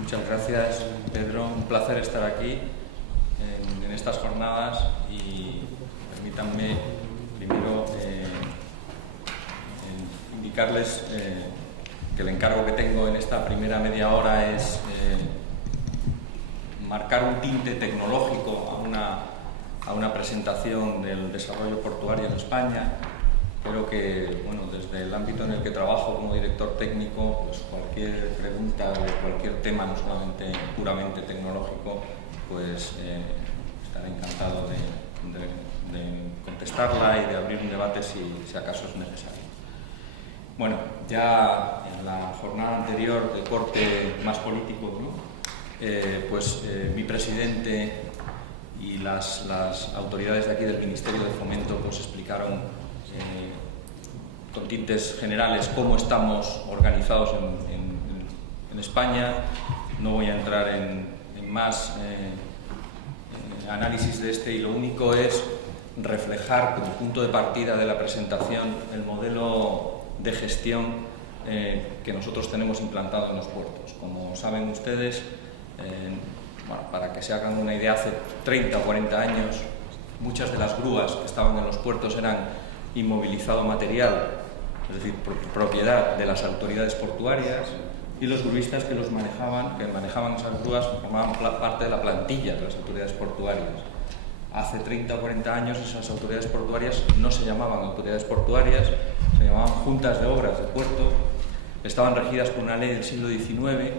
Muchas gracias, Pedro. Un placer estar aquí en estas jornadas y permítanme primero indicarles que el encargo que tengo en esta primera media hora es marcar un tinte tecnológico a una presentación del desarrollo portuario en España. Creo que, bueno, desde el ámbito en el que trabajo como director técnico, pues cualquier pregunta de cualquier tema, no solamente puramente tecnológico, pues estaré encantado de contestarla y de abrir un debate si acaso es necesario. Bueno, ya en la jornada anterior de corte más político, ¿no? Mi presidente y las autoridades de aquí del Ministerio de Fomento pues explicaron con tintes generales cómo estamos organizados en España. No voy a entrar en más análisis de este, y lo único es reflejar como punto de partida de la presentación el modelo de gestión que nosotros tenemos implantado en los puertos. Como saben ustedes, para que se hagan una idea, hace 30 o 40 años muchas de las grúas que estaban en los puertos eran inmovilizado material, es decir, propiedad de las autoridades portuarias, y los gruistas que manejaban esas grúas formaban parte de la plantilla de las autoridades portuarias. Hace 30 o 40 años esas autoridades portuarias no se llamaban autoridades portuarias, se llamaban juntas de obras de puerto, estaban regidas por una ley del siglo XIX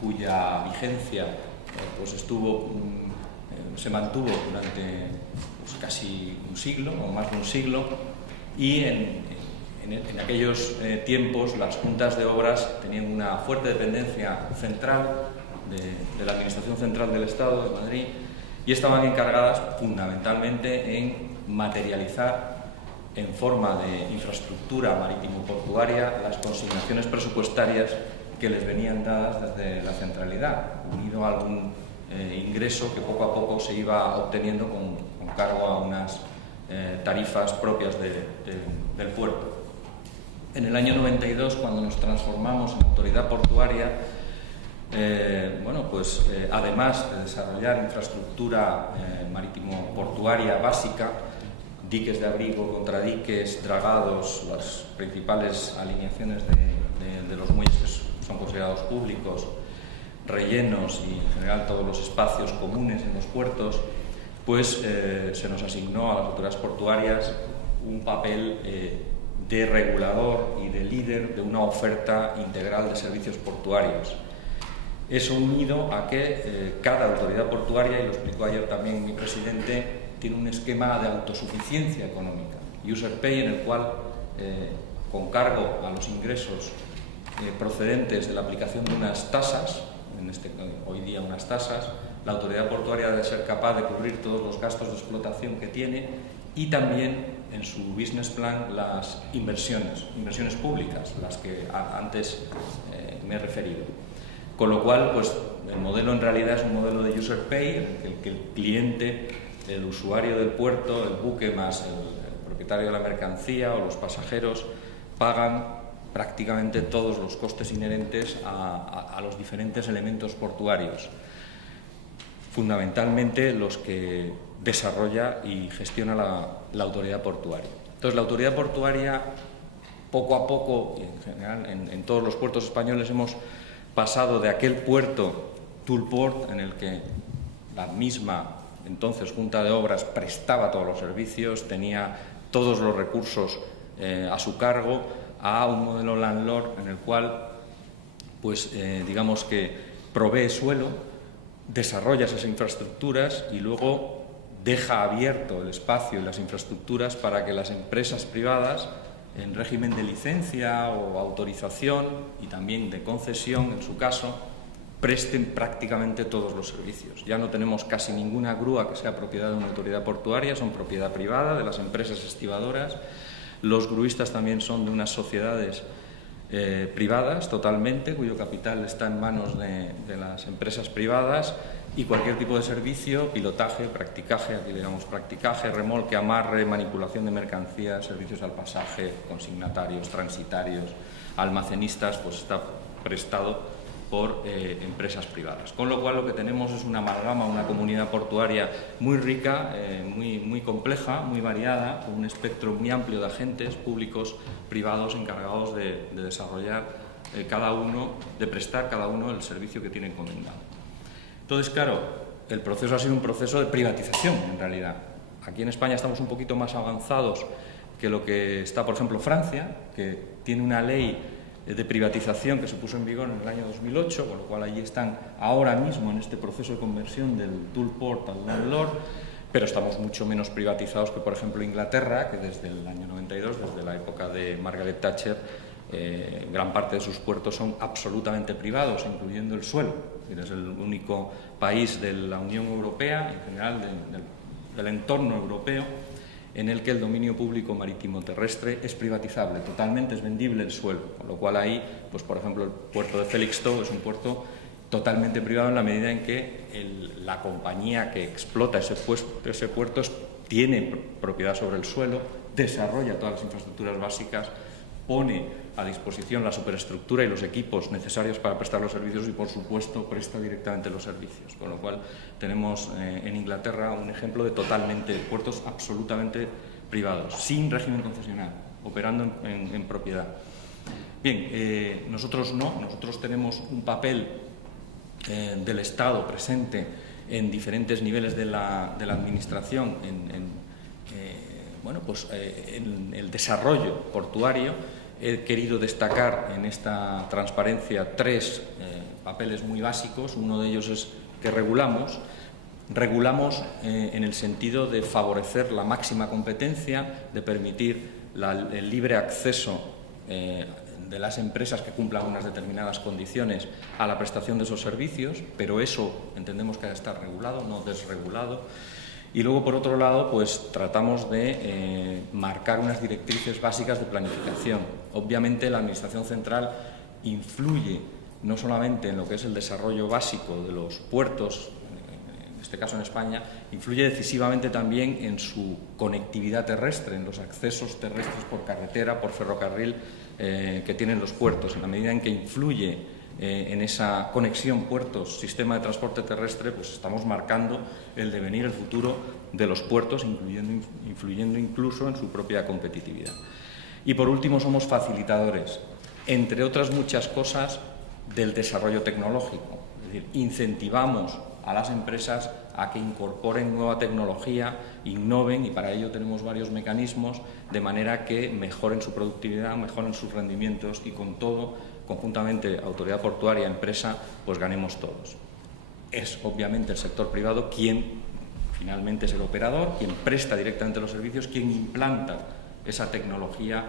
cuya vigencia se mantuvo durante casi un siglo o más de un siglo, y en aquellos tiempos las juntas de obras tenían una fuerte dependencia central de la Administración Central del Estado de Madrid, y estaban encargadas fundamentalmente en materializar en forma de infraestructura marítimo-portuaria las consignaciones presupuestarias que les venían dadas desde la centralidad, unido a algún ingreso que poco a poco se iba obteniendo con cargo a unas tarifas propias del puerto. En el año 92, cuando nos transformamos en autoridad portuaria, además de desarrollar infraestructura marítimo-portuaria básica, diques de abrigo, contradiques, dragados, las principales alineaciones de los muelles que son considerados públicos, rellenos y en general todos los espacios comunes en los puertos, se nos asignó a las autoridades portuarias un papel de regulador y de líder de una oferta integral de servicios portuarios. Eso unido a que cada autoridad portuaria, y lo explicó ayer también mi presidente, tiene un esquema de autosuficiencia económica, user pay, en el cual, con cargo a los ingresos procedentes de la aplicación de unas tasas, hoy día unas tasas, la autoridad portuaria debe ser capaz de cubrir todos los gastos de explotación que tiene, y también en su business plan las inversiones públicas, las que antes me he referido. Con lo cual, el modelo en realidad es un modelo de user pay, en el que el cliente, el usuario del puerto, el buque más el propietario de la mercancía o los pasajeros, pagan prácticamente todos los costes inherentes a los diferentes elementos portuarios, fundamentalmente los que desarrolla y gestiona la autoridad portuaria. Entonces, la autoridad portuaria, poco a poco, y en general en todos los puertos españoles, hemos pasado de aquel puerto Toolport, en el que la misma entonces Junta de Obras prestaba todos los servicios, tenía todos los recursos a su cargo, a un modelo landlord en el cual digamos que provee suelo, desarrolla esas infraestructuras y luego deja abierto el espacio y las infraestructuras para que las empresas privadas, en régimen de licencia o autorización y también de concesión en su caso, presten prácticamente todos los servicios. Ya no tenemos casi ninguna grúa que sea propiedad de una autoridad portuaria, son propiedad privada de las empresas estibadoras. Los gruistas también son de unas sociedades privadas totalmente, cuyo capital está en manos de las empresas privadas, y cualquier tipo de servicio, pilotaje, practicaje, aquí le llamamos practicaje, remolque, amarre, manipulación de mercancías, servicios al pasaje, consignatarios, transitarios, almacenistas, está prestado por empresas privadas. Con lo cual lo que tenemos es una amalgama, una comunidad portuaria muy rica, muy compleja, muy variada, con un espectro muy amplio de agentes públicos, privados, encargados de desarrollar de prestar cada uno el servicio que tiene encomendado. Entonces, claro, el proceso ha sido un proceso de privatización, en realidad. Aquí en España estamos un poquito más avanzados que lo que está, por ejemplo, Francia, que tiene una ley de privatización que se puso en vigor en el año 2008, con lo cual allí están ahora mismo en este proceso de conversión del dual port al landlord, pero estamos mucho menos privatizados que, por ejemplo, Inglaterra, que desde el año 92, desde la época de Margaret Thatcher, gran parte de sus puertos son absolutamente privados, incluyendo el suelo. Es el único país de la Unión Europea, en general del entorno europeo, en el que el dominio público marítimo terrestre es privatizable, totalmente es vendible el suelo, con lo cual ahí, pues por ejemplo, el puerto de Felixstowe es un puerto totalmente privado en la medida en que la compañía que explota ese puerto tiene propiedad sobre el suelo, desarrolla todas las infraestructuras básicas, pone a disposición la superestructura y los equipos necesarios para prestar los servicios y, por supuesto, presta directamente los servicios. Con lo cual, tenemos en Inglaterra un ejemplo de puertos absolutamente privados, sin régimen concesional, operando en propiedad. Bien, nosotros no, nosotros tenemos un papel del Estado presente en diferentes niveles de la administración, en el desarrollo portuario. He querido destacar en esta transparencia tres papeles muy básicos. Uno de ellos es que regulamos en el sentido de favorecer la máxima competencia, de permitir el libre acceso de las empresas que cumplan unas determinadas condiciones a la prestación de esos servicios, pero eso entendemos que ha de estar regulado, no desregulado. Y luego, por otro lado, pues tratamos de marcar unas directrices básicas de planificación. Obviamente, la Administración central influye no solamente en lo que es el desarrollo básico de los puertos, en este caso en España, influye decisivamente también en su conectividad terrestre, en los accesos terrestres por carretera, por ferrocarril que tienen los puertos. En la medida en que influye en esa conexión puertos-sistema de transporte terrestre, pues estamos marcando el devenir, el futuro de los puertos, influyendo incluso en su propia competitividad. Y por último, somos facilitadores, entre otras muchas cosas, del desarrollo tecnológico. Es decir, incentivamos a las empresas a que incorporen nueva tecnología, innoven, y para ello tenemos varios mecanismos, de manera que mejoren su productividad, mejoren sus rendimientos y con todo, conjuntamente autoridad portuaria, empresa, pues ganemos todos. Es obviamente el sector privado quien finalmente es el operador, quien presta directamente los servicios, quien implanta esa tecnología,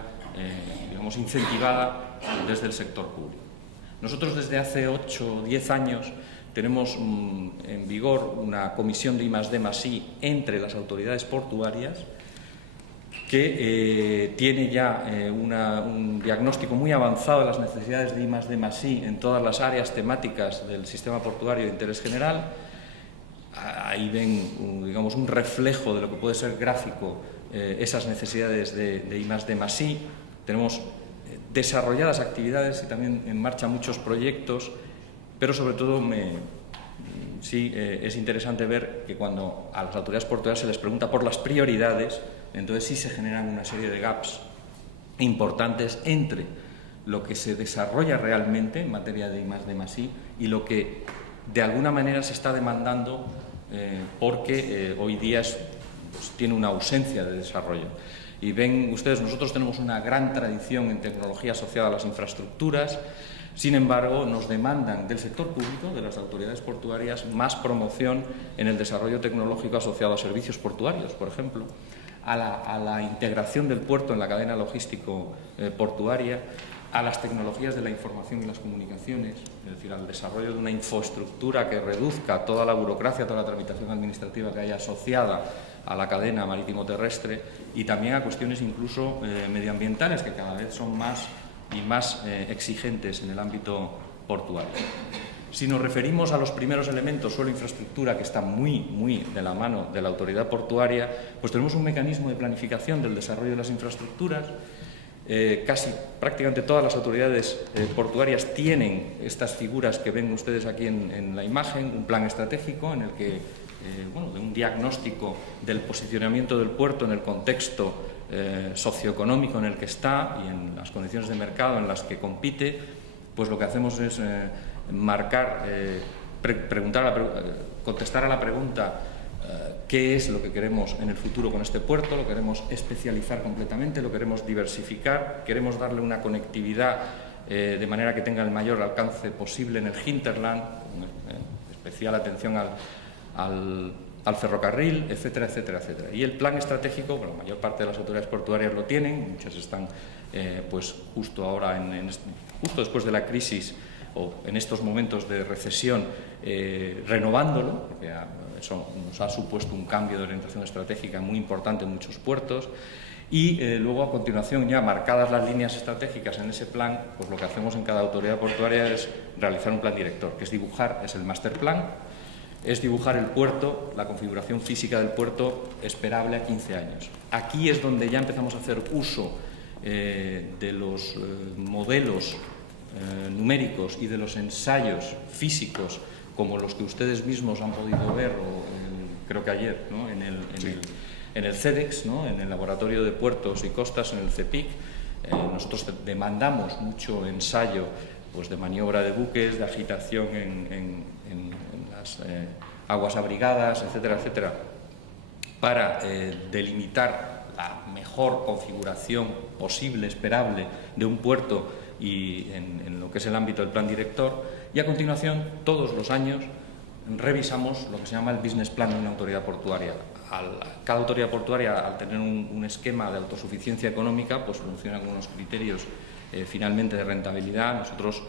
digamos, incentivada desde el sector público. Nosotros desde hace 8 o 10 años tenemos en vigor una comisión de I+D+I entre las autoridades portuarias que tiene ya un diagnóstico muy avanzado de las necesidades de I+D+I en todas las áreas temáticas del sistema portuario de interés general. Ahí ven, digamos, un reflejo de lo que puede ser gráfico esas necesidades de I+D+I. Tenemos desarrolladas actividades y también en marcha muchos proyectos, pero sobre todo es interesante ver que cuando a las autoridades portuarias se les pregunta por las prioridades, entonces sí se generan una serie de gaps importantes entre lo que se desarrolla realmente en materia de I+D+I y lo que de alguna manera se está demandando porque hoy día tiene una ausencia de desarrollo. Y ven ustedes, nosotros tenemos una gran tradición en tecnología asociada a las infraestructuras. Sin embargo, nos demandan del sector público, de las autoridades portuarias, más promoción en el desarrollo tecnológico asociado a servicios portuarios, por ejemplo, a la integración del puerto en la cadena logístico portuaria, a las tecnologías de la información y las comunicaciones, es decir, al desarrollo de una infraestructura que reduzca toda la burocracia, toda la tramitación administrativa que haya asociada a la cadena marítimo-terrestre, y también a cuestiones incluso medioambientales, que cada vez son más y más exigentes en el ámbito portuario. Si nos referimos a los primeros elementos, suelo e infraestructura, que están muy de la mano de la autoridad portuaria, pues tenemos un mecanismo de planificación del desarrollo de las infraestructuras casi prácticamente todas las autoridades portuarias tienen estas figuras que ven ustedes aquí en la imagen, un plan estratégico en el que, de un diagnóstico del posicionamiento del puerto en el contexto socioeconómico en el que está y en las condiciones de mercado en las que compite, pues lo que hacemos es marcar, contestar a la pregunta qué es lo que queremos en el futuro con este puerto. Lo queremos especializar completamente, lo queremos diversificar, queremos darle una conectividad de manera que tenga el mayor alcance posible en el hinterland, con especial atención al ferrocarril, etcétera, etcétera, etcétera. Y el plan estratégico, bueno, la mayor parte de las autoridades portuarias lo tienen, muchas están pues justo ahora, justo después de la crisis o en estos momentos de recesión, renovándolo, porque eso nos ha supuesto un cambio de orientación estratégica muy importante en muchos puertos. Y luego, a continuación, ya marcadas las líneas estratégicas en ese plan, pues lo que hacemos en cada autoridad portuaria es realizar un plan director, que es dibujar, es el master plan, es dibujar el puerto, la configuración física del puerto esperable a 15 años. Aquí es donde ya empezamos a hacer uso de los modelos numéricos y de los ensayos físicos, como los que ustedes mismos han podido ver, creo que ayer, ¿no? en el CEDEX, ¿no? En el Laboratorio de Puertos y Costas, en el CEPIC. Nosotros demandamos mucho ensayo, pues, de maniobra de buques, de agitación en las aguas abrigadas, etcétera, etcétera, para delimitar la mejor configuración posible, esperable, de un puerto y en lo que es el ámbito del plan director. Y a continuación, todos los años, revisamos lo que se llama el business plan de una autoridad portuaria. Cada autoridad portuaria, al tener un esquema de autosuficiencia económica, pues funciona con unos criterios finalmente de rentabilidad. Nosotros,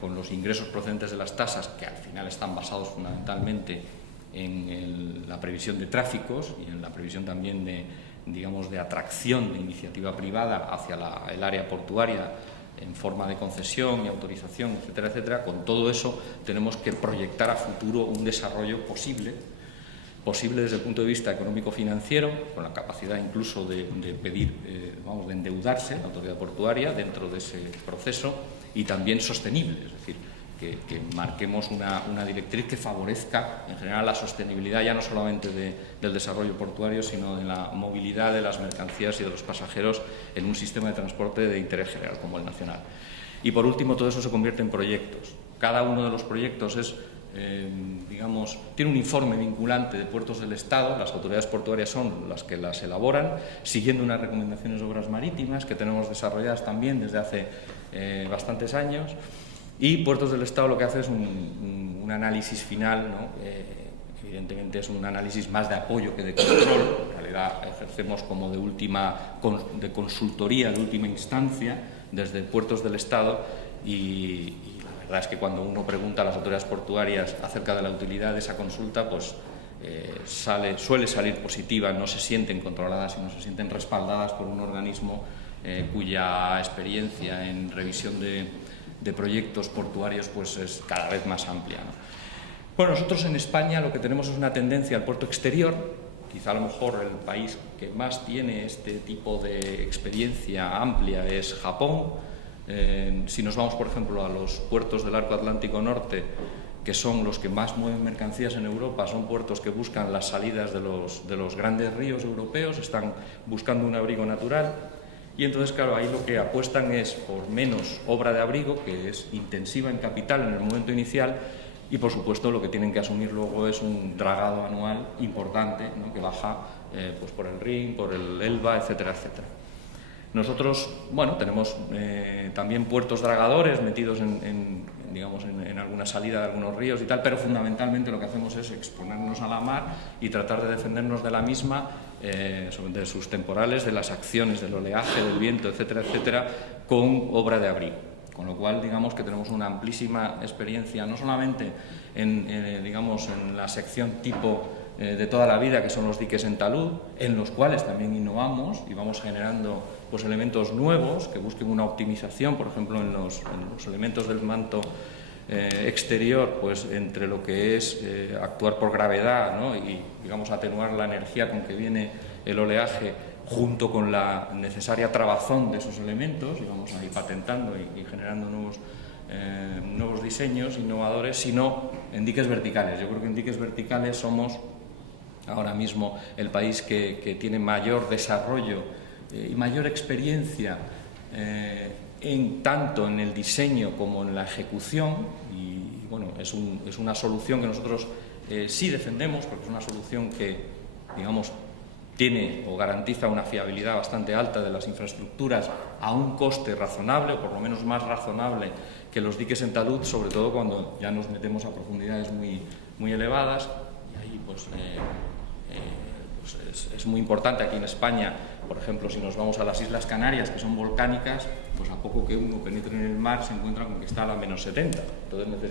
con los ingresos procedentes de las tasas, que al final están basados fundamentalmente en la previsión de tráficos y en la previsión también de atracción de iniciativa privada hacia el área portuaria, en forma de concesión y autorización, etcétera, etcétera. Con todo eso tenemos que proyectar a futuro un desarrollo posible desde el punto de vista económico-financiero, con la capacidad incluso de pedir, de endeudarse la autoridad portuaria dentro de ese proceso, y también sostenible, es decir, que marquemos una directriz que favorezca en general la sostenibilidad, ya no solamente del desarrollo portuario, sino de la movilidad de las mercancías y de los pasajeros en un sistema de transporte de interés general como el nacional. Y por último, todo eso se convierte en proyectos. Cada uno de los proyectos tiene un informe vinculante de Puertos del Estado. Las autoridades portuarias son las que las elaboran, siguiendo unas recomendaciones de obras marítimas que tenemos desarrolladas también desde hace bastantes años. Y Puertos del Estado lo que hace es un análisis final, ¿no? Evidentemente es un análisis más de apoyo que de control. En realidad ejercemos como de consultoría de última instancia desde Puertos del Estado, y la verdad es que cuando uno pregunta a las autoridades portuarias acerca de la utilidad de esa consulta, pues suele salir positiva. No se sienten controladas y no se sienten respaldadas por un organismo cuya experiencia en revisión de proyectos portuarios pues es cada vez más amplia, ¿no? Bueno, nosotros en España lo que tenemos es una tendencia al puerto exterior. Quizá a lo mejor el país que más tiene este tipo de experiencia amplia es Japón. Si nos vamos, por ejemplo, a los puertos del Arco Atlántico Norte, que son los que más mueven mercancías en Europa, son puertos que buscan las salidas de los grandes ríos europeos, están buscando un abrigo natural. Y entonces, claro, ahí lo que apuestan es por menos obra de abrigo, que es intensiva en capital en el momento inicial, y por supuesto lo que tienen que asumir luego es un dragado anual importante, ¿no? Que baja pues por el Rin, por el Elba, etcétera, etcétera. Nosotros, bueno, tenemos también puertos dragadores metidos en alguna salida de algunos ríos y tal, pero fundamentalmente lo que hacemos es exponernos a la mar y tratar de defendernos de la misma, de sus temporales, de las acciones del oleaje, del viento, etcétera, etcétera, con obra de abrigo. Con lo cual, digamos que tenemos una amplísima experiencia, no solamente en la sección tipo de toda la vida, que son los diques en talud, en los cuales también innovamos y vamos generando pues elementos nuevos que busquen una optimización, por ejemplo, en los elementos del manto exterior, pues entre lo que es actuar por gravedad, ¿no? Y, digamos, atenuar la energía con que viene el oleaje, junto con la necesaria trabazón de esos elementos, y vamos a ir patentando y generando nuevos diseños innovadores, sino en diques verticales. Yo creo que en diques verticales somos ahora mismo el país que tiene mayor desarrollo y mayor experiencia tanto en el diseño como en la ejecución, y bueno, es una solución que nosotros sí defendemos, porque es una solución que, digamos, tiene o garantiza una fiabilidad bastante alta de las infraestructuras a un coste razonable, o por lo menos más razonable que los diques en talud, sobre todo cuando ya nos metemos a profundidades muy elevadas, y ahí pues es muy importante aquí en España. Por ejemplo, si nos vamos a las Islas Canarias, que son volcánicas, pues a poco que uno penetre en el mar se encuentra con que está a la menos 70. Entonces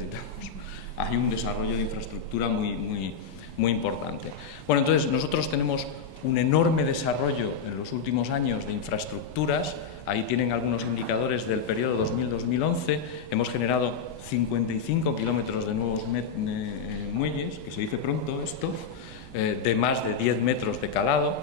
hay un desarrollo de infraestructura muy importante. Bueno, entonces nosotros tenemos un enorme desarrollo en los últimos años de infraestructuras. Ahí tienen algunos indicadores del periodo 2000-2011. Hemos generado 55 kilómetros de nuevos muelles, que se dice pronto esto, de más de 10 metros de calado.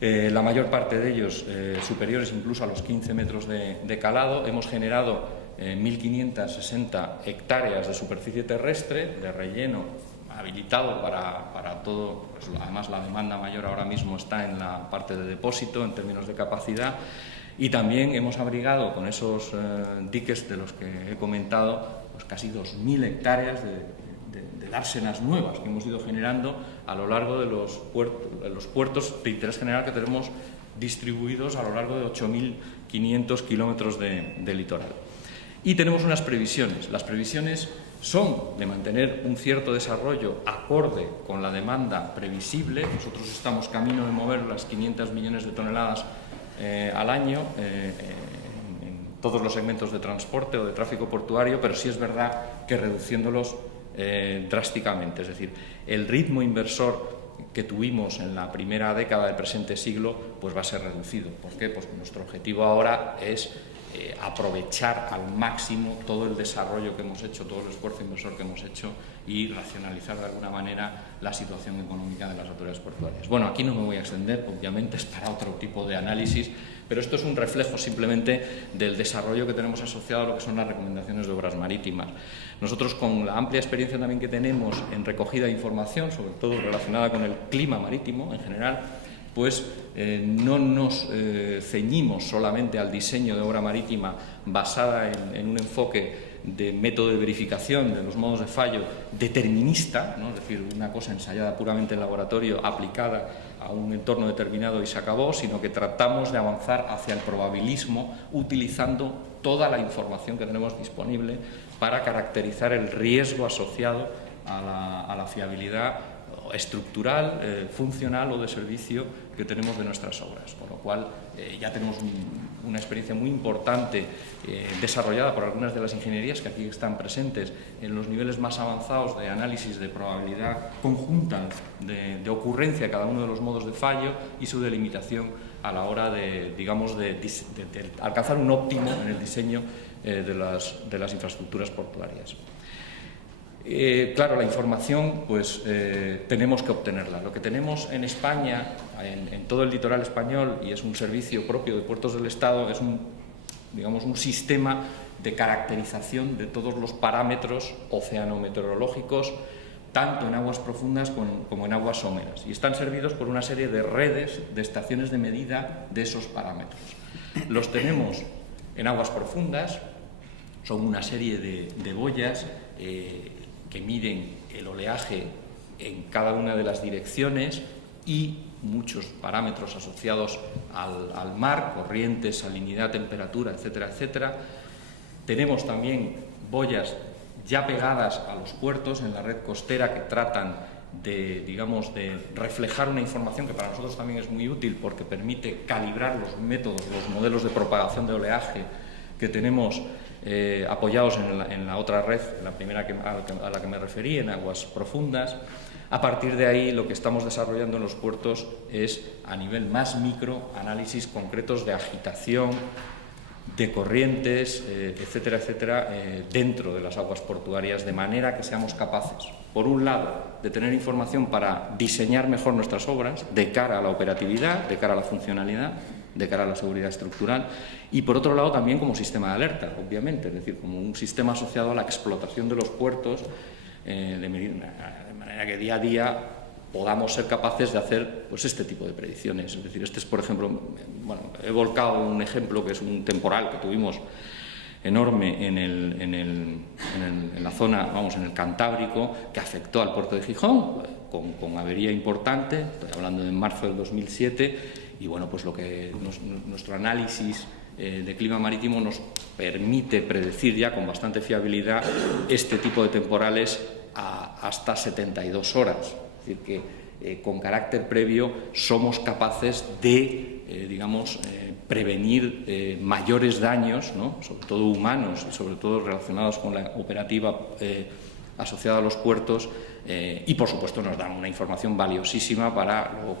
La mayor parte de ellos superiores incluso a los 15 metros de calado. Hemos generado 1.560 hectáreas de superficie terrestre, de relleno habilitado para todo. Pues además, la demanda mayor ahora mismo está en la parte de depósito en términos de capacidad, y también hemos abrigado con esos diques de los que he comentado pues casi 2.000 hectáreas de dársenas nuevas que hemos ido generando a lo largo de los puertos de interés general que tenemos distribuidos a lo largo de 8.500 kilómetros de litoral. Y tenemos unas previsiones. Las previsiones son de mantener un cierto desarrollo acorde con la demanda previsible. Nosotros estamos camino de mover las 500 millones de toneladas al año en todos los segmentos de transporte o de tráfico portuario, pero sí es verdad que reduciéndolos drásticamente. Es decir, el ritmo inversor que tuvimos en la primera década del presente siglo pues va a ser reducido. ¿Por qué? Pues nuestro objetivo ahora es aprovechar al máximo todo el desarrollo que hemos hecho, todo el esfuerzo inversor que hemos hecho, y racionalizar de alguna manera la situación económica de las autoridades portuarias. Bueno, aquí no me voy a extender, obviamente es para otro tipo de análisis, pero esto es un reflejo simplemente del desarrollo que tenemos asociado a lo que son las recomendaciones de obras marítimas. Nosotros, con la amplia experiencia también que tenemos en recogida de información, sobre todo relacionada con el clima marítimo en general, pues no nos ceñimos solamente al diseño de obra marítima basada en un enfoque de método de verificación de los modos de fallo determinista, ¿no? Es decir, una cosa ensayada puramente en laboratorio, aplicada a un entorno determinado y se acabó, sino que tratamos de avanzar hacia el probabilismo utilizando toda la información que tenemos disponible para caracterizar el riesgo asociado a la fiabilidad estructural, funcional o de servicio que tenemos de nuestras obras, con lo cual ya tenemos una experiencia muy importante desarrollada por algunas de las ingenierías que aquí están presentes en los niveles más avanzados de análisis de probabilidad conjunta de ocurrencia de cada uno de los modos de fallo y su delimitación a la hora de, digamos, de alcanzar un óptimo en el diseño de las infraestructuras portuarias. Claro, la información pues tenemos que obtenerla. Lo que tenemos en España, en todo el litoral español, y es un servicio propio de Puertos del Estado, es un sistema de caracterización de todos los parámetros oceanometeorológicos, tanto en aguas profundas como en aguas someras, y están servidos por una serie de redes de estaciones de medida de esos parámetros. Los tenemos en aguas profundas, son una serie de boyas que miden el oleaje en cada una de las direcciones y muchos parámetros asociados al mar, corrientes, salinidad, temperatura, etcétera, etcétera. Tenemos también boyas ya pegadas a los puertos en la red costera que tratan de reflejar una información que para nosotros también es muy útil porque permite calibrar los métodos, los modelos de propagación de oleaje que tenemos apoyados en la otra red, la primera a la que me referí, en aguas profundas. A partir de ahí, lo que estamos desarrollando en los puertos es, a nivel más micro, análisis concretos de agitación, de corrientes, etcétera, etcétera, dentro de las aguas portuarias, de manera que seamos capaces, por un lado, de tener información para diseñar mejor nuestras obras de cara a la operatividad, de cara a la funcionalidad, de cara a la seguridad estructural, y por otro lado también como sistema de alerta, obviamente, es decir, como un sistema asociado a la explotación de los puertos, de manera que día a día podamos ser capaces de hacer pues, este tipo de predicciones. Es decir, este es, por ejemplo, bueno, he volcado un ejemplo que es un temporal que tuvimos enorme en la zona, vamos, en el Cantábrico, que afectó al puerto de Gijón, con avería importante, estoy hablando de marzo del 2007, y bueno, pues lo que nuestro análisis de clima marítimo nos permite predecir ya con bastante fiabilidad este tipo de temporales hasta 72 horas. Es decir, que con carácter previo somos capaces de, digamos, prevenir mayores daños, ¿no?, sobre todo humanos y sobre todo relacionados con la operativa asociada a los puertos, y por supuesto nos dan una información valiosísima para luego,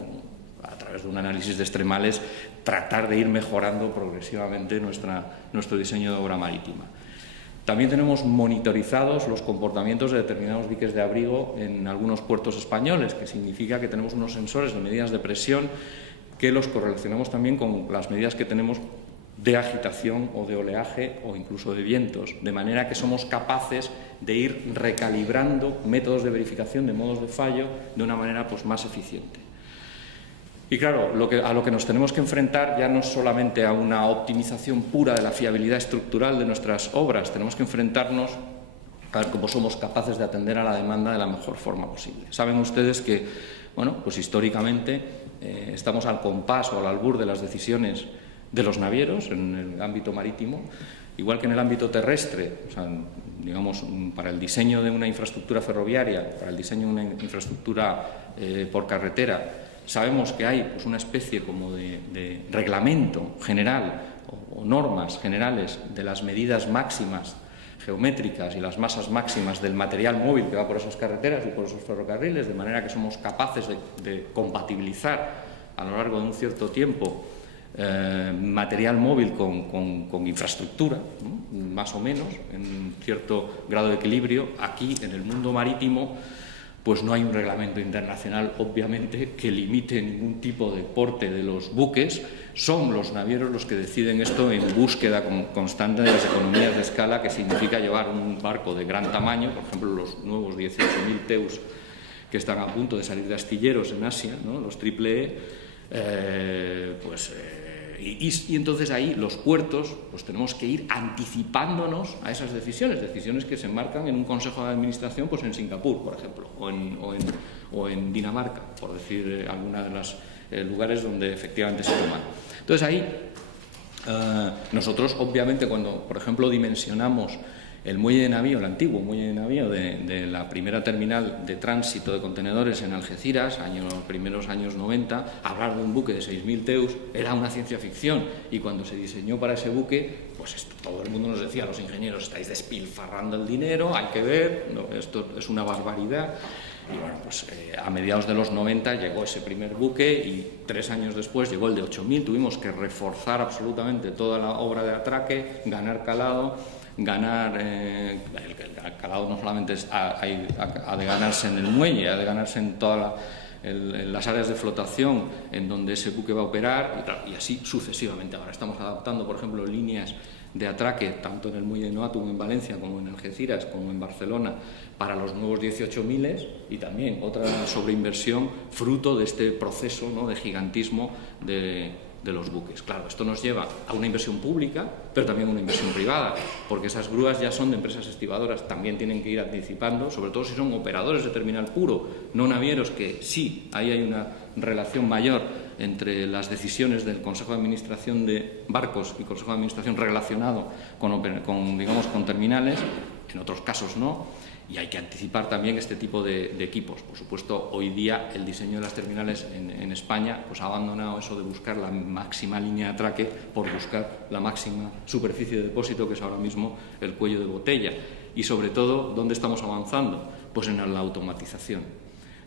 a través de un análisis de extremales, tratar de ir mejorando progresivamente nuestro diseño de obra marítima. También tenemos monitorizados los comportamientos de determinados diques de abrigo en algunos puertos españoles, que significa que tenemos unos sensores de medidas de presión que los correlacionamos también con las medidas que tenemos de agitación o de oleaje o incluso de vientos, de manera que somos capaces de ir recalibrando métodos de verificación de modos de fallo de una manera pues, más eficiente. Y claro, a lo que nos tenemos que enfrentar ya no es solamente a una optimización pura de la fiabilidad estructural de nuestras obras, tenemos que enfrentarnos a ver cómo somos capaces de atender a la demanda de la mejor forma posible. Saben ustedes que, bueno, pues históricamente estamos al compás o al albur de las decisiones de los navieros en el ámbito marítimo, igual que en el ámbito terrestre, o sea, digamos, para el diseño de una infraestructura ferroviaria, para el diseño de una infraestructura por carretera. Sabemos que hay pues, una especie como de reglamento general o normas generales de las medidas máximas geométricas y las masas máximas del material móvil que va por esas carreteras y por esos ferrocarriles, de manera que somos capaces de compatibilizar a lo largo de un cierto tiempo material móvil con infraestructura, ¿no?, más o menos, en un cierto grado de equilibrio. Aquí, en el mundo marítimo, pues no hay un reglamento internacional, obviamente, que limite ningún tipo de porte de los buques. Son los navieros los que deciden esto en búsqueda constante de las economías de escala, que significa llevar un barco de gran tamaño, por ejemplo, los nuevos 18.000 TEUs que están a punto de salir de astilleros en Asia, ¿no?, los triple y entonces ahí los puertos pues tenemos que ir anticipándonos a esas decisiones que se enmarcan en un consejo de administración pues en Singapur, por ejemplo, o en Dinamarca, por decir alguna de los lugares donde efectivamente se toman. Entonces ahí nosotros obviamente cuando por ejemplo dimensionamos el muelle de navío, el antiguo muelle de navío de la primera terminal de tránsito de contenedores en Algeciras, primeros años 90, hablar de un buque de 6.000 TEUs era una ciencia ficción, y cuando se diseñó para ese buque, pues todo el mundo nos decía, los ingenieros, estáis despilfarrando el dinero, hay que ver, no, esto es una barbaridad. Y bueno, pues a mediados de los 90 llegó ese primer buque y 3 años después llegó el de 8.000, tuvimos que reforzar absolutamente toda la obra de atraque, ganar calado, el calado no solamente ha de ganarse en el muelle, ha de ganarse en todas las áreas de flotación en donde ese buque va a operar, y así sucesivamente. Ahora estamos adaptando, por ejemplo, líneas de atraque tanto en el muelle de Noatum en Valencia como en Algeciras como en Barcelona para los nuevos 18.000, y también otra sobreinversión fruto de este proceso, ¿no?, de gigantismo de los buques. Claro, esto nos lleva a una inversión pública, pero también a una inversión privada, porque esas grúas ya son de empresas estibadoras, también tienen que ir anticipando, sobre todo si son operadores de terminal puro, no navieros, que sí, ahí hay una relación mayor entre las decisiones del Consejo de Administración de Barcos y Consejo de Administración relacionado con terminales, en otros casos no. Y hay que anticipar también este tipo de equipos. Por supuesto, hoy día el diseño de las terminales en España pues, ha abandonado eso de buscar la máxima línea de atraque por buscar la máxima superficie de depósito, que es ahora mismo el cuello de botella. Y sobre todo, ¿dónde estamos avanzando? Pues en la automatización.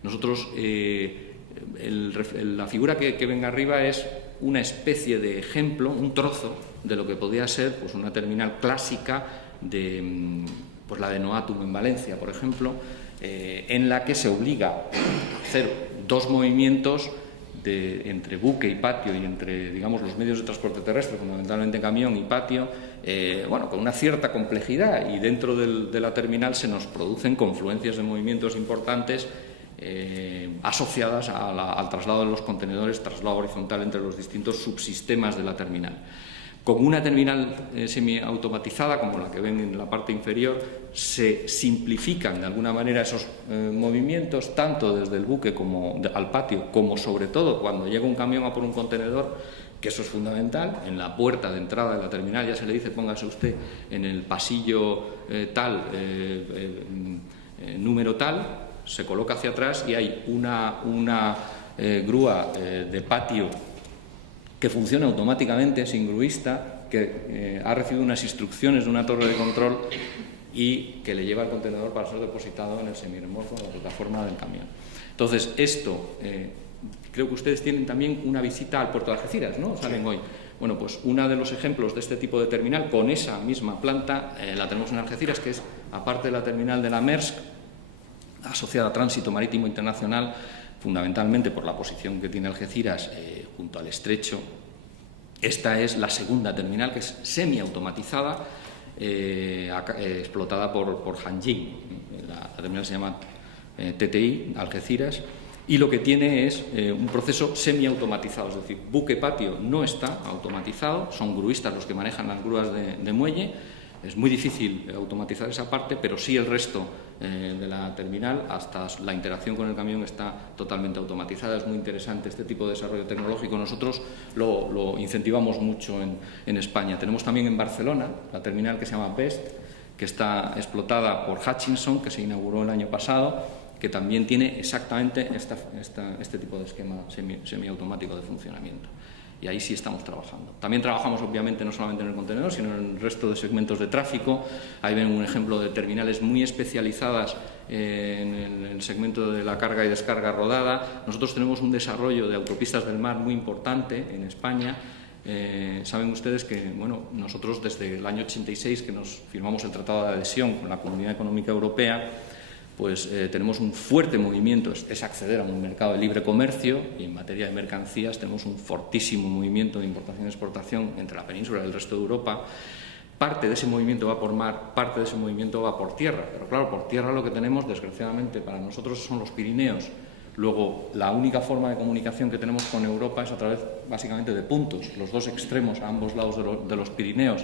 Nosotros, la figura que venga arriba es una especie de ejemplo, un trozo de lo que podía ser pues, una terminal clásica de pues, la de Noatum en Valencia, por ejemplo, en la que se obliga a hacer dos movimientos entre buque y patio y entre, digamos, los medios de transporte terrestre, fundamentalmente camión y patio, bueno, con una cierta complejidad, y dentro de la terminal se nos producen confluencias de movimientos importantes asociadas al traslado de los contenedores, traslado horizontal entre los distintos subsistemas de la terminal. Con una terminal semiautomatizada, como la que ven en la parte inferior, se simplifican de alguna manera esos movimientos, tanto desde el buque al patio, como sobre todo cuando llega un camión a por un contenedor, que eso es fundamental. En la puerta de entrada de la terminal ya se le dice: póngase usted en el pasillo tal, número tal, se coloca hacia atrás y hay una grúa de patio que funciona automáticamente, sin gruista, que ha recibido unas instrucciones de una torre de control y que le lleva el contenedor para ser depositado en el semirremolque, en la plataforma del camión. Entonces, esto, creo que ustedes tienen también una visita al puerto de Algeciras, ¿no? Salen hoy. Bueno, pues uno de los ejemplos de este tipo de terminal, con esa misma planta, la tenemos en Algeciras, que es, aparte de la terminal de la Maersk, asociada a tránsito marítimo internacional, fundamentalmente por la posición que tiene Algeciras junto al estrecho. Esta es la segunda terminal, que es semiautomatizada, explotada por Hanjin. La terminal se llama TTI, Algeciras, y lo que tiene es un proceso semiautomatizado, es decir, buque patio no está automatizado, son gruistas los que manejan las grúas de muelle. Es muy difícil automatizar esa parte, pero sí el resto de la terminal, hasta la interacción con el camión, está totalmente automatizada. Es muy interesante este tipo de desarrollo tecnológico. Nosotros lo incentivamos mucho en España. Tenemos también en Barcelona la terminal que se llama BEST, que está explotada por Hutchinson, que se inauguró el año pasado, que también tiene exactamente este tipo de esquema semiautomático de funcionamiento. Y ahí sí estamos trabajando. También trabajamos, obviamente, no solamente en el contenedor, sino en el resto de segmentos de tráfico. Ahí ven un ejemplo de terminales muy especializadas en el segmento de la carga y descarga rodada. Nosotros tenemos un desarrollo de autopistas del mar muy importante en España. Saben ustedes que, bueno, nosotros desde el año 86, que nos firmamos el Tratado de Adhesión con la Comunidad Económica Europea, pues tenemos un fuerte movimiento, es acceder a un mercado de libre comercio, y en materia de mercancías tenemos un fortísimo movimiento de importación y exportación entre la península y el resto de Europa. Parte de ese movimiento va por mar, parte de ese movimiento va por tierra, pero claro, por tierra lo que tenemos, desgraciadamente, para nosotros son los Pirineos. Luego, la única forma de comunicación que tenemos con Europa es a través, básicamente, de puntos, los dos extremos a ambos lados de los Pirineos,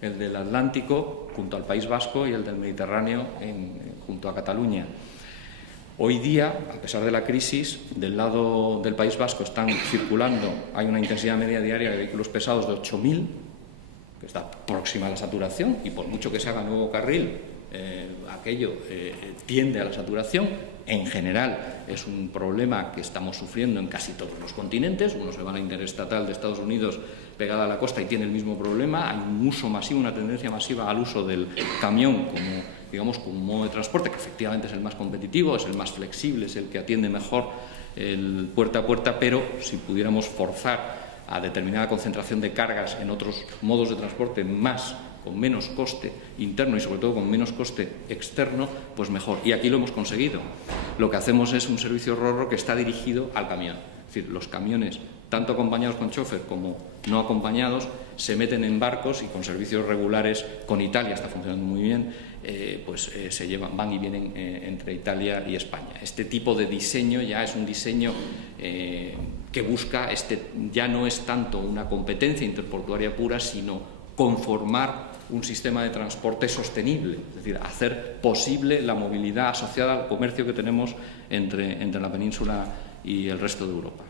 el del Atlántico junto al País Vasco y el del Mediterráneo junto a Cataluña. Hoy día, a pesar de la crisis, del lado del País Vasco están circulando, hay una intensidad media diaria de vehículos pesados de 8.000, que está próxima a la saturación, y por mucho que se haga nuevo carril, aquello tiende a la saturación. En general es un problema que estamos sufriendo en casi todos los continentes. Uno se va a la interestatal de Estados Unidos pegada a la costa y tiene el mismo problema. Hay un uso masivo, una tendencia masiva al uso del camión como, digamos, como modo de transporte, que efectivamente es el más competitivo, es el más flexible, es el que atiende mejor el puerta a puerta, pero si pudiéramos forzar a determinada concentración de cargas en otros modos de transporte con menos coste interno y sobre todo con menos coste externo, pues mejor. Y aquí lo hemos conseguido. Lo que hacemos es un servicio RoRo que está dirigido al camión. Es decir, los camiones, tanto acompañados con chofer como no acompañados, se meten en barcos y con servicios regulares con Italia, está funcionando muy bien, se llevan, van y vienen entre Italia y España. Este tipo de diseño ya es un diseño que busca, ya no es tanto una competencia interportuaria pura, sino conformar un sistema de transporte sostenible, es decir, hacer posible la movilidad asociada al comercio que tenemos entre la península y el resto de Europa.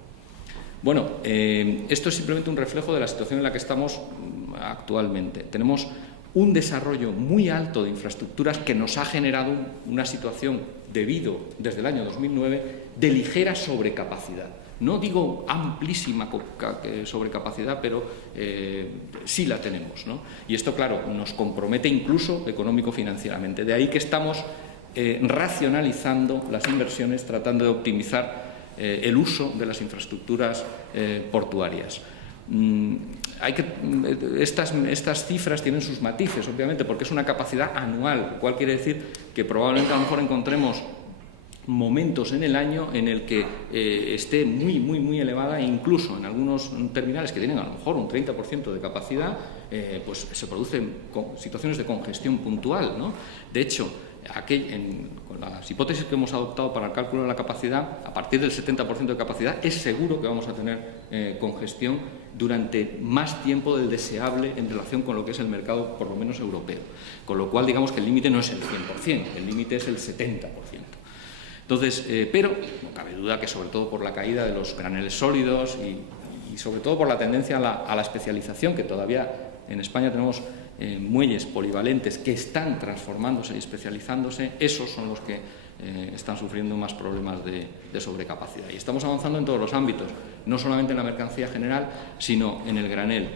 Bueno, esto es simplemente un reflejo de la situación en la que estamos actualmente. Tenemos un desarrollo muy alto de infraestructuras que nos ha generado una situación, debido desde el año 2009, de ligera sobrecapacidad. No digo amplísima sobrecapacidad, pero sí la tenemos, ¿no? Y esto, claro, nos compromete incluso económico-financieramente. De ahí que estamos racionalizando las inversiones, tratando de optimizar el uso de las infraestructuras portuarias. Estas cifras tienen sus matices, obviamente, porque es una capacidad anual, lo cual quiere decir que probablemente a lo mejor encontremos momentos en el año en el que esté muy elevada, e incluso en algunos terminales que tienen a lo mejor un 30% de capacidad, pues se producen situaciones de congestión puntual, ¿no? De hecho, con las hipótesis que hemos adoptado para el cálculo de la capacidad, a partir del 70% de capacidad, es seguro que vamos a tener congestión durante más tiempo del deseable en relación con lo que es el mercado, por lo menos europeo. Con lo cual, digamos que el límite no es el 100%, el límite es el 70%. Entonces, pero no cabe duda que sobre todo por la caída de los graneles sólidos y sobre todo por la tendencia a la especialización, que todavía en España tenemos muelles polivalentes que están transformándose y especializándose, esos son los que están sufriendo más problemas de sobrecapacidad. Y estamos avanzando en todos los ámbitos, no solamente en la mercancía general, sino en el granel.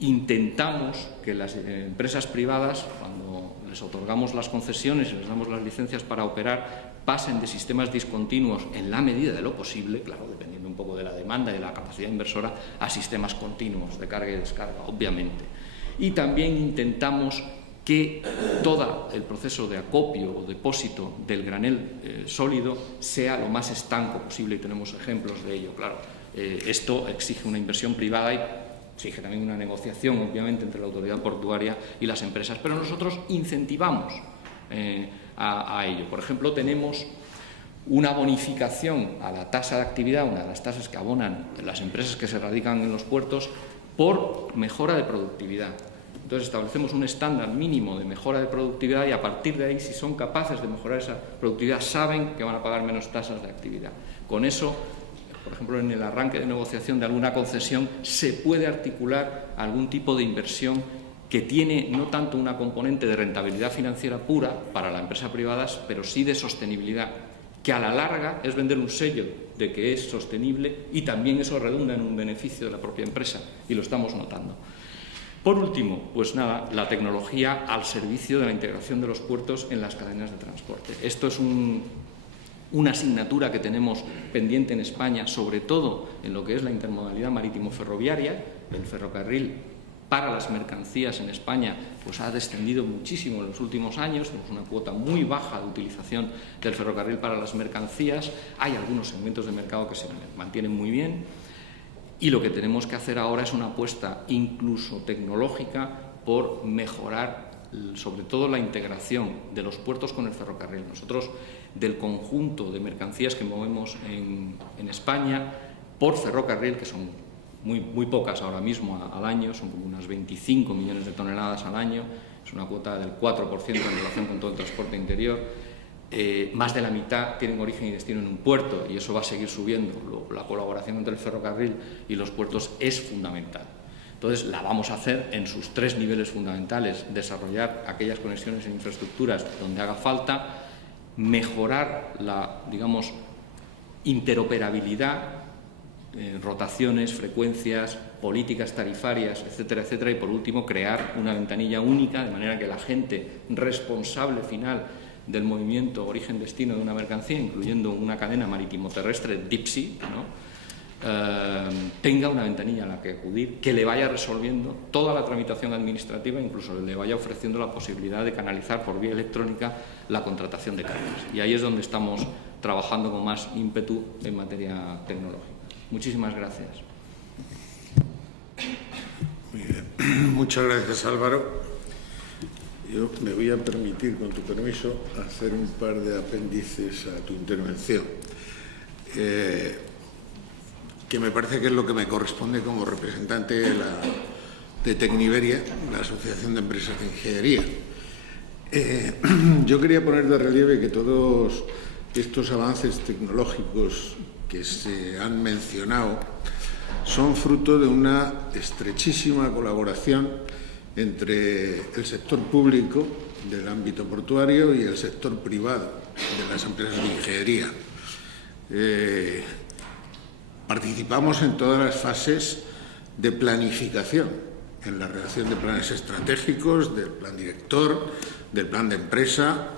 Intentamos que las empresas privadas, cuando les otorgamos las concesiones y les damos las licencias para operar, pasen de sistemas discontinuos en la medida de lo posible, claro, dependiendo un poco de la demanda y de la capacidad inversora, a sistemas continuos de carga y descarga, obviamente. Y también intentamos que todo el proceso de acopio o depósito del granel sólido sea lo más estanco posible, y tenemos ejemplos de ello, claro. Esto exige una inversión privada y exige también una negociación, obviamente, entre la autoridad portuaria y las empresas, pero nosotros incentivamos a ello. Por ejemplo, tenemos una bonificación a la tasa de actividad, una de las tasas que abonan las empresas que se radican en los puertos, por mejora de productividad. Entonces establecemos un estándar mínimo de mejora de productividad y a partir de ahí, si son capaces de mejorar esa productividad, saben que van a pagar menos tasas de actividad. Con eso, por ejemplo, en el arranque de negociación de alguna concesión, se puede articular algún tipo de inversión que tiene no tanto una componente de rentabilidad financiera pura para la empresa privada, pero sí de sostenibilidad, que a la larga es vender un sello de que es sostenible y también eso redunda en un beneficio de la propia empresa, y lo estamos notando. Por último, pues nada, la tecnología al servicio de la integración de los puertos en las cadenas de transporte. Esto es una asignatura que tenemos pendiente en España, sobre todo en lo que es la intermodalidad marítimo-ferroviaria. El ferrocarril para las mercancías en España pues ha descendido muchísimo en los últimos años, tenemos una cuota muy baja de utilización del ferrocarril para las mercancías, hay algunos segmentos de mercado que se mantienen muy bien, y lo que tenemos que hacer ahora es una apuesta incluso tecnológica por mejorar sobre todo la integración de los puertos con el ferrocarril. Nosotros, del conjunto de mercancías que movemos en España por ferrocarril, que son muy pocas ahora mismo al año, son como unas 25 millones de toneladas al año, es una cuota del 4% en relación con todo el transporte interior. Más de la mitad tienen origen y destino en un puerto, y eso va a seguir subiendo. La colaboración entre el ferrocarril y los puertos es fundamental. Entonces, la vamos a hacer en sus tres niveles fundamentales: desarrollar aquellas conexiones en infraestructuras donde haga falta, mejorar la, digamos, interoperabilidad, rotaciones, frecuencias, políticas tarifarias, etcétera, etcétera, y por último, crear una ventanilla única de manera que la gente responsable final del movimiento origen-destino de una mercancía, incluyendo una cadena marítimo-terrestre deep sea, ¿no?, tenga una ventanilla a la que acudir, que le vaya resolviendo toda la tramitación administrativa, incluso le vaya ofreciendo la posibilidad de canalizar por vía electrónica la contratación de cargas. Y ahí es donde estamos trabajando con más ímpetu en materia tecnológica. Muchísimas gracias. Muy bien. Muchas gracias, Álvaro. Yo me voy a permitir, con tu permiso, hacer un par de apéndices a tu intervención, que me parece que es lo que me corresponde como representante de Tecniberia, la Asociación de Empresas de Ingeniería. Yo quería poner de relieve que todos estos avances tecnológicos que se han mencionado son fruto de una estrechísima colaboración entre el sector público del ámbito portuario y el sector privado de las empresas de ingeniería. Participamos en todas las fases de planificación, en la redacción de planes estratégicos, del plan director, del plan de empresa,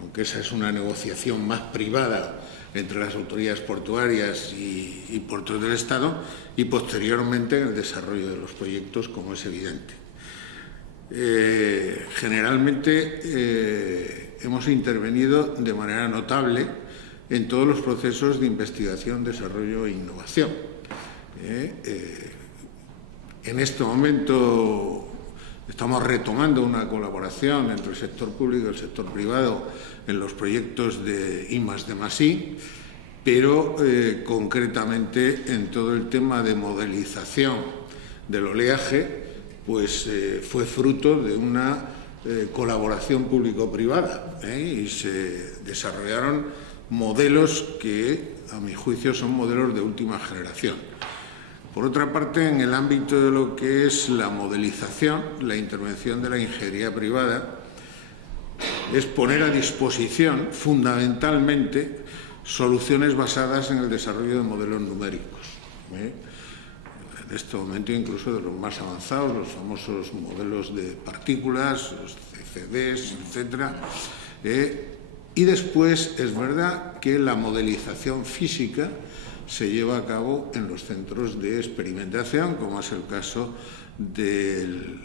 aunque aunque esa es una negociación más privada entre las autoridades portuarias y puertos del Estado, y posteriormente en el desarrollo de los proyectos, como es evidente. Generalmente hemos intervenido de manera notable en todos los procesos de investigación, desarrollo e innovación. En este momento estamos retomando una colaboración entre el sector público y el sector privado en los proyectos de I+D+I, pero concretamente en todo el tema de modelización del oleaje, pues fue fruto de una colaboración público-privada, y se desarrollaron modelos que, a mi juicio, son modelos de última generación. Por otra parte, en el ámbito de lo que es la modelización, la intervención de la ingeniería privada es poner a disposición, fundamentalmente, soluciones basadas en el desarrollo de modelos numéricos. En este momento, incluso de los más avanzados, los famosos modelos de partículas, los CCDs, etc. Y después, es verdad que la modelización física se lleva a cabo en los centros de experimentación, como es el caso del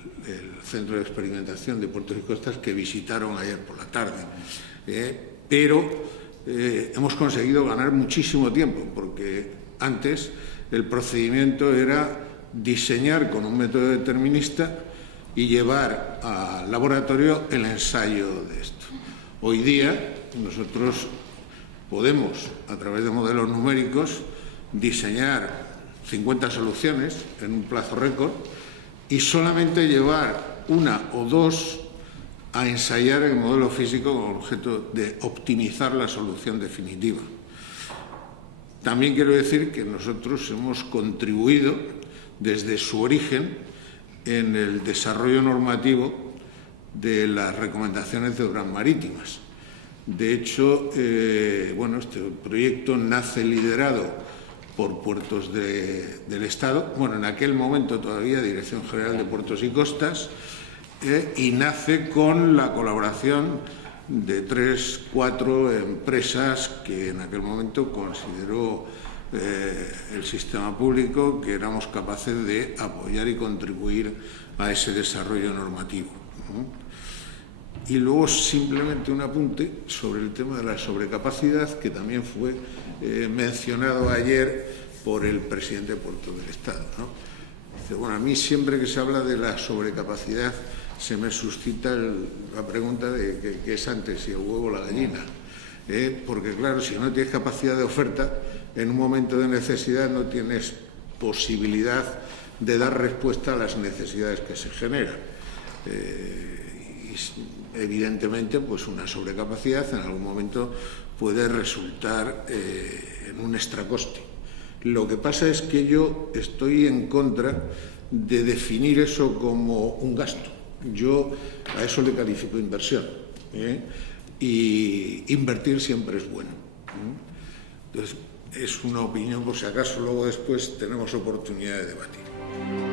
Centro de Experimentación de Puertos y Costas que visitaron ayer por la tarde. Pero hemos conseguido ganar muchísimo tiempo, porque antes el procedimiento era diseñar con un método determinista y llevar al laboratorio el ensayo de esto. Hoy día nosotros podemos, a través de modelos numéricos, diseñar 50 soluciones en un plazo récord y solamente llevar una o dos a ensayar el modelo físico con el objeto de optimizar la solución definitiva. También quiero decir que nosotros hemos contribuido desde su origen en el desarrollo normativo de las recomendaciones de obras marítimas. De hecho, este proyecto nace liderado por Puertos del Estado, en aquel momento todavía Dirección General de Puertos y Costas, y nace con la colaboración de 3-4 empresas que en aquel momento consideró el sistema público que éramos capaces de apoyar y contribuir a ese desarrollo normativo. Y luego simplemente un apunte sobre el tema de la sobrecapacidad, que también fue mencionado ayer por el presidente de Puertos del Estado, Dice, a mí siempre que se habla de la sobrecapacidad se me suscita la pregunta de qué es antes, si el huevo o la gallina. Porque claro, si no tienes capacidad de oferta, en un momento de necesidad no tienes posibilidad de dar respuesta a las necesidades que se generan. Evidentemente, pues una sobrecapacidad en algún momento puede resultar en un extracoste. Lo que pasa es que yo estoy en contra de definir eso como un gasto. Yo a eso le califico inversión. Y invertir siempre es bueno. Entonces, es una opinión, por si acaso luego después tenemos oportunidad de debatir.